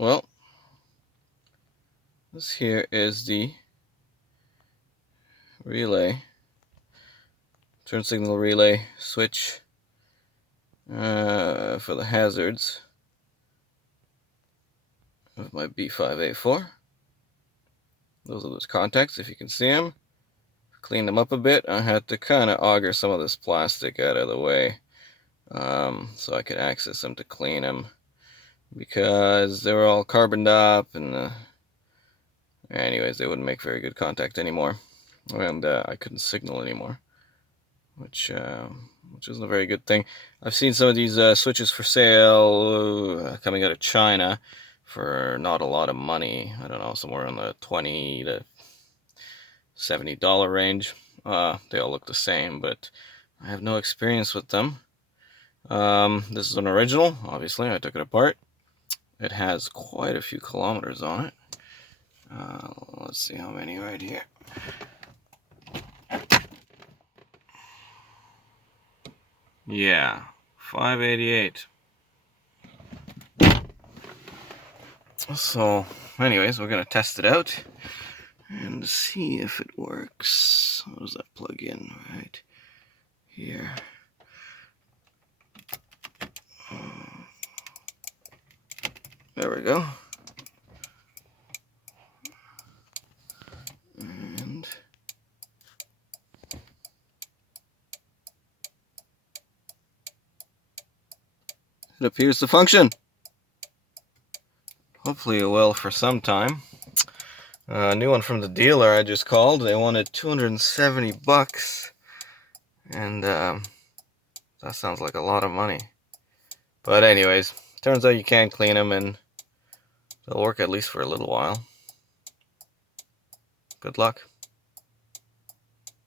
well, this here is the relay, turn signal relay switch for the hazards of my B5A4. Those are those contacts, if you can see them. Clean them up a bit. I had to kind of auger some of this plastic out of the way so I could access them to clean them, because they were all carboned up, and anyways, they wouldn't make very good contact anymore, and I couldn't signal anymore, which isn't a very good thing. I've seen some of these switches for sale coming out of China for not a lot of money. I don't know, somewhere in the $20 to $70 range. They all look the same, but I have no experience with them. This is an original, obviously. I took it apart. It has quite a few kilometers on it. Let's see how many right here. Yeah, 588. So, anyways, we're going to test it out and see if it works. How does that plug in? Right here. There we go. And it appears to function. Hopefully it will for some time. A new one from the dealer I just called. They wanted $270, and that sounds like a lot of money. But anyways, turns out you can clean them, and they'll work at least for a little while. Good luck.